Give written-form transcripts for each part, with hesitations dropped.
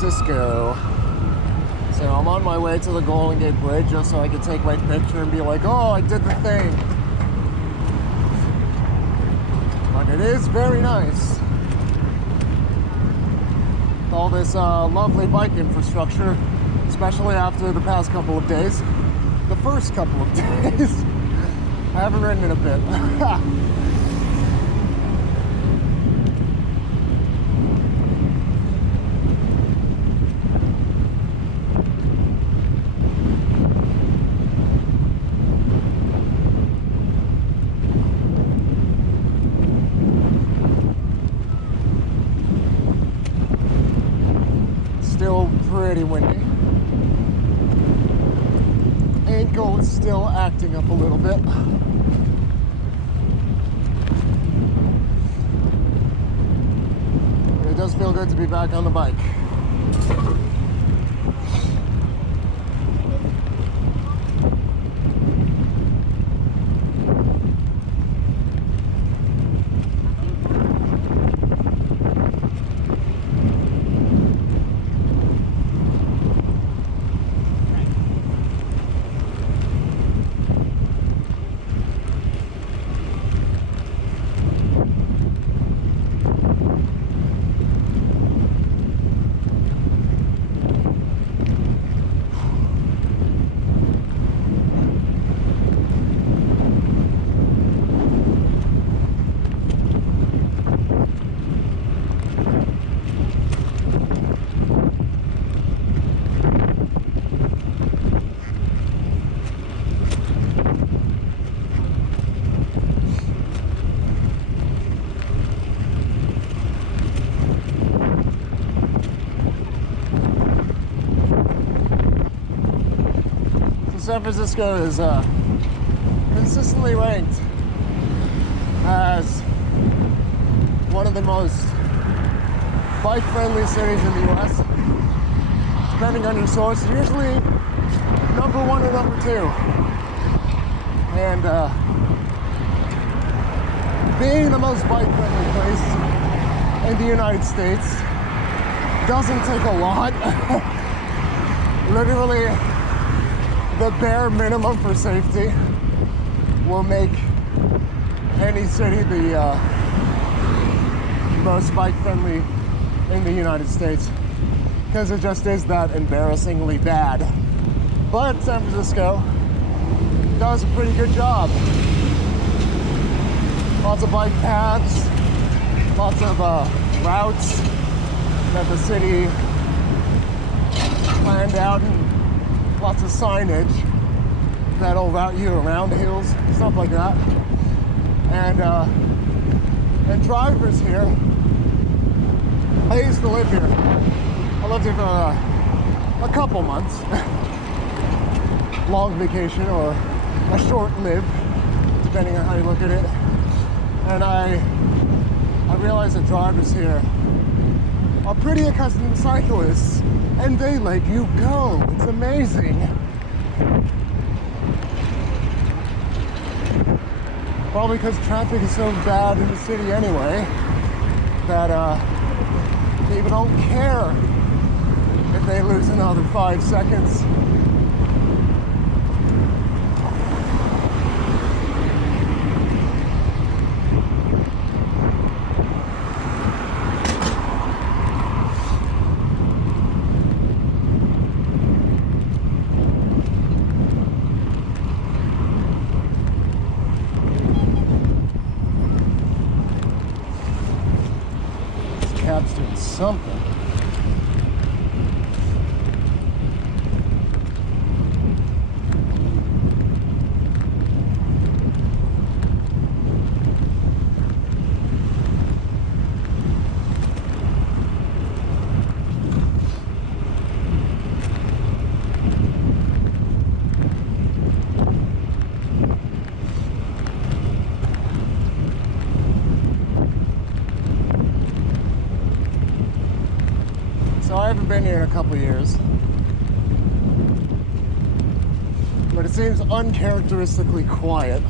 Francisco. So I'm on my way to the Golden Gate Bridge just so I can take my picture and be like, oh, I did the thing. But it is very nice. All this lovely bike infrastructure, especially after the past couple of days. The first couple of days. I haven't ridden in a bit. Still pretty windy. Ankle is still acting up a little bit. But it does feel good to be back on the bike. San Francisco is consistently ranked as one of the most bike-friendly cities in the US. Depending on your source, usually number 1 or number 2. And being the most bike-friendly place in the United States doesn't take a lot. Literally, the bare minimum for safety will make any city the most bike-friendly in the United States, because it just is that embarrassingly bad. But San Francisco does a pretty good job. Lots of bike paths, lots of routes that the city planned out, and lots of signage that'll route you around hills, stuff like that. And drivers here, I used to live here. I lived here for a couple months. Long vacation or a short live, depending on how you look at it. And I realized that drivers here are pretty accustomed to cyclists, and they let you go. It's amazing. Probably because traffic is so bad in the city anyway, that people don't care if they lose another 5 seconds. Cab's doing something. So I haven't been here in a couple years, but it seems uncharacteristically quiet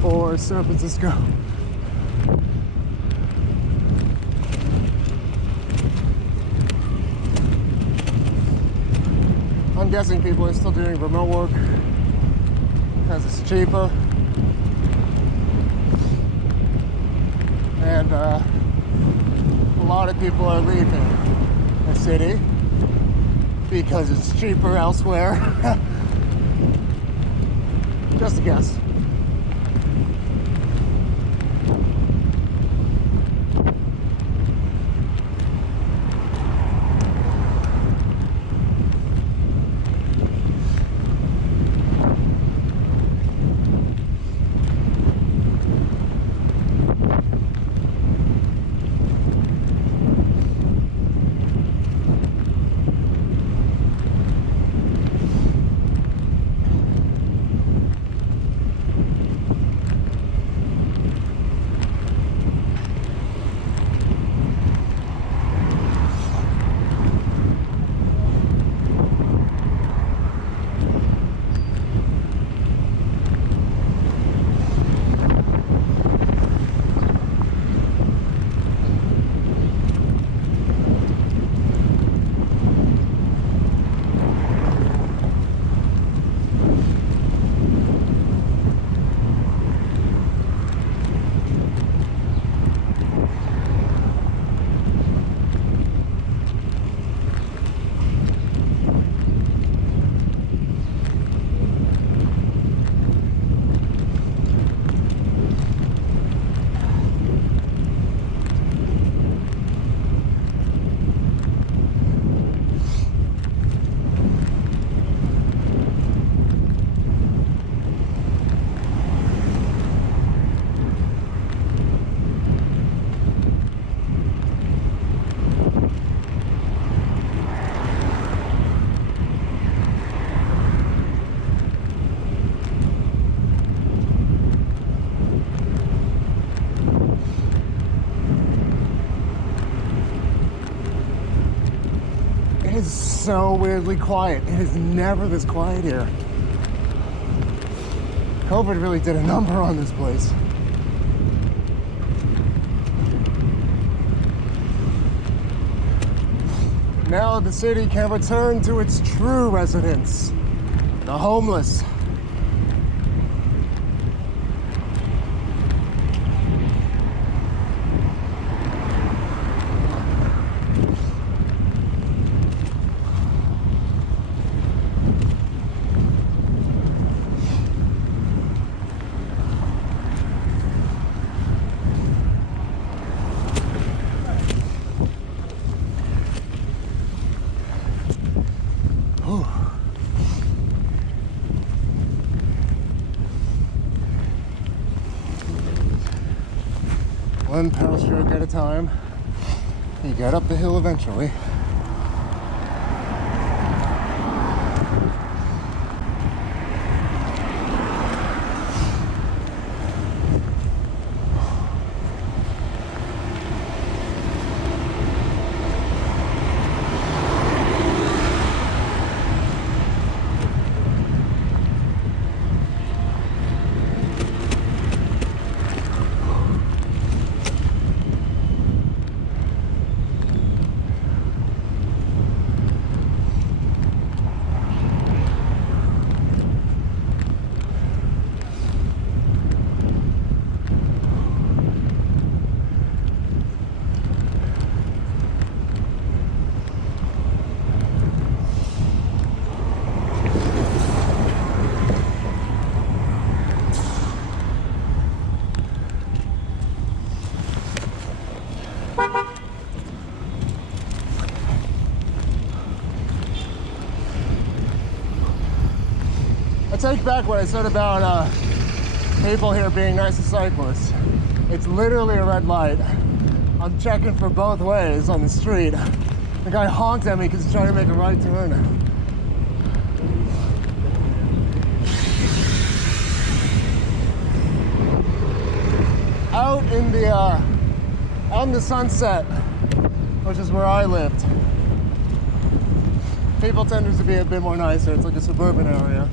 for San Francisco. I'm guessing people are still doing remote work because it's cheaper. And a lot of people are leaving the city because it's cheaper elsewhere. Just a guess. So weirdly quiet. It is never this quiet here. COVID really did a number on this place. Now the city can return to its true residents, the homeless. One pedal stroke at a time. You get up the hill eventually. I take back what I said about people here being nice to cyclists. It's literally a red light. I'm checking for both ways on the street. The guy honked at me because he's trying to make a right turn. Out in the on the Sunset, which is where I lived, people tend to be a bit more nicer. It's like a suburban area.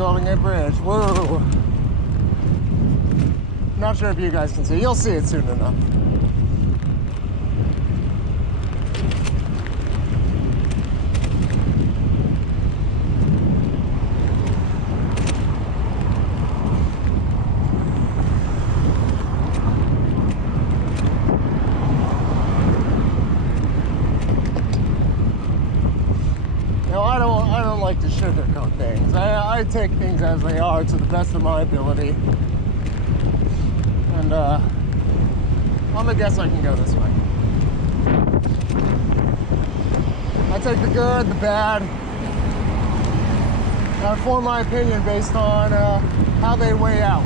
Golden Gate Bridge. Whoa. Not sure if you guys can see. You'll see it soon enough. I don't like to sugarcoat things. I take things as they are to the best of my ability. And I'm gonna guess I can go this way. I take the good, the bad, and I form my opinion based on how they weigh out.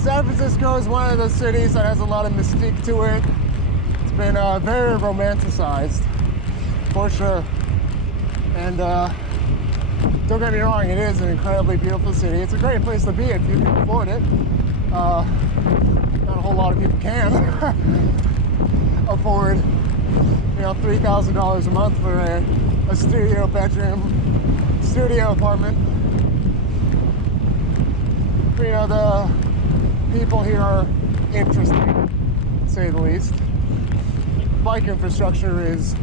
San Francisco is one of those cities that has a lot of mystique to it. It's been very romanticized, for sure. And don't get me wrong, it is an incredibly beautiful city. It's a great place to be if you can afford it. Not a whole lot of people can afford, you know, $3,000 a month for a studio bedroom, studio apartment. But, you know, the people here are interesting, to say the least. Bike infrastructure is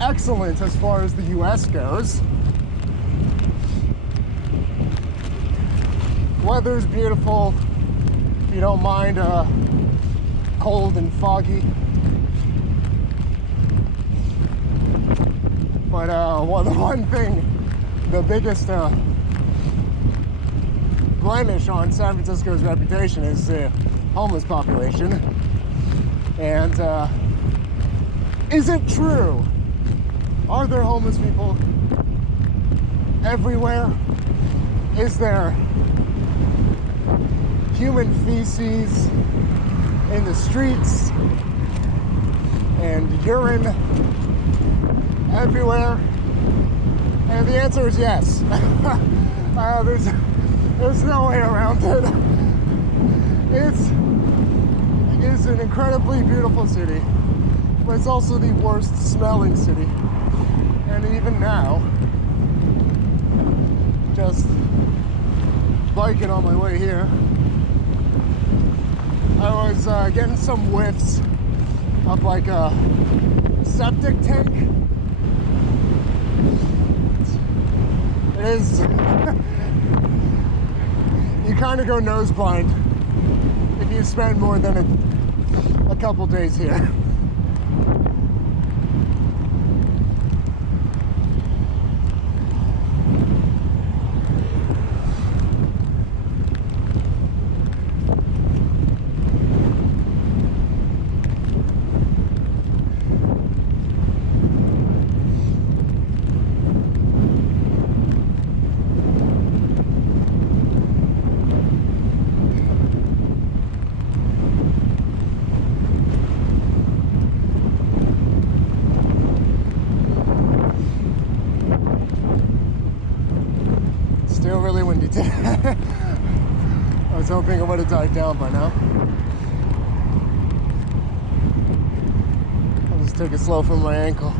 excellent as far as the US goes. Weather's beautiful if you don't mind cold and foggy. But well, the one thing, the biggest blemish on San Francisco's reputation is the homeless population. And is it true? Are there homeless people everywhere? Is there human feces in the streets and urine everywhere? And the answer is yes. There's no way around it. It is an incredibly beautiful city, but it's also the worst smelling city. And even now, just biking on my way here, I was getting some whiffs of like a septic tank. It is, you kind of go nose blind if you spend more than a couple days here. Still really windy today. I was hoping it would have died down by now. I'll just take it slow from my ankle.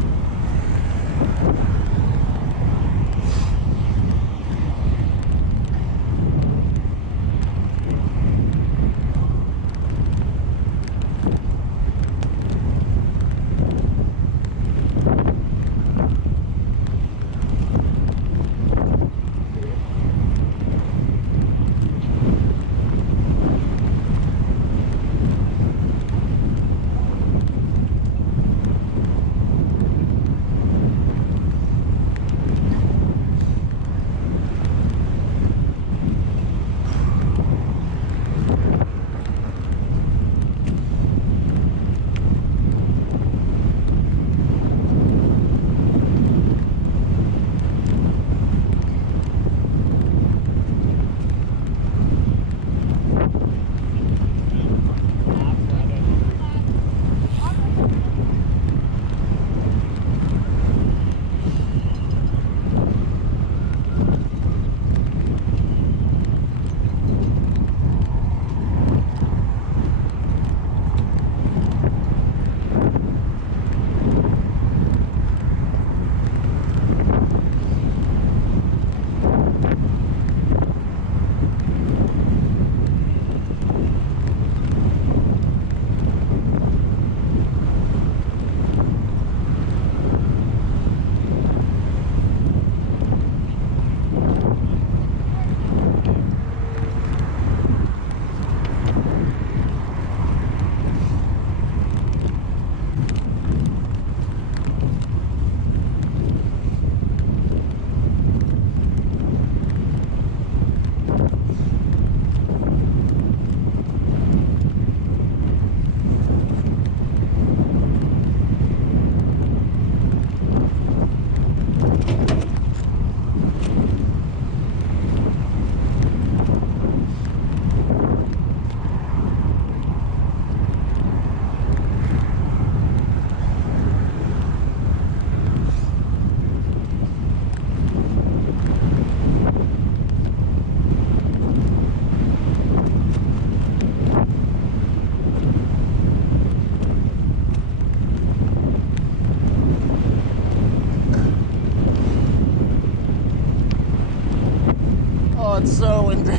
got so into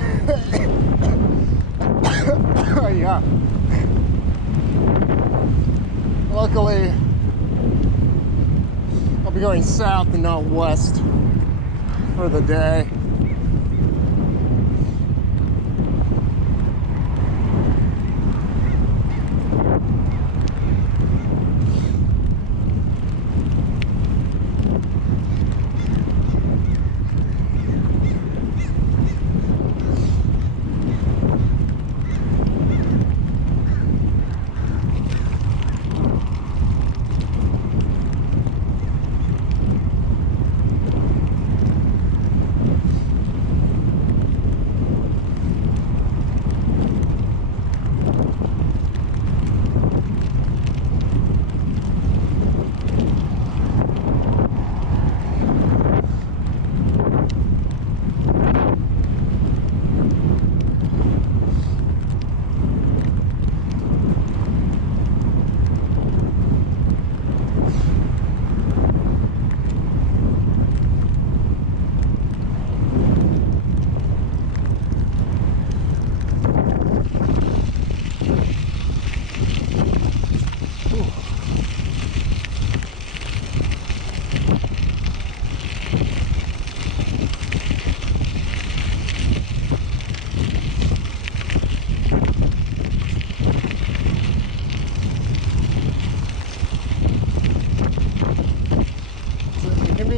yeah. Luckily, I'll be going south and not west for the day.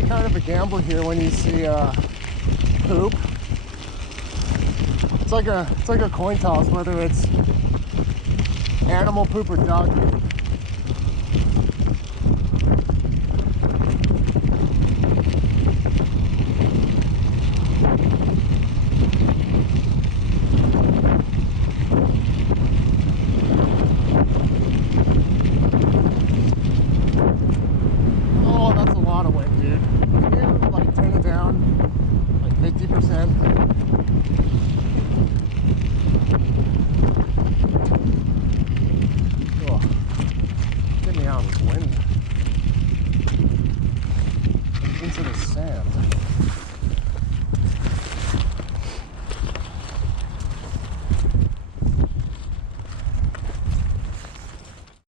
Kind of a gamble here when you see poop. It's like a coin toss whether it's animal poop or dog poop. Oh, that's a lot of wind, dude. Can you like turn it down like 50%? Oh, get me out of this wind. Into the sand.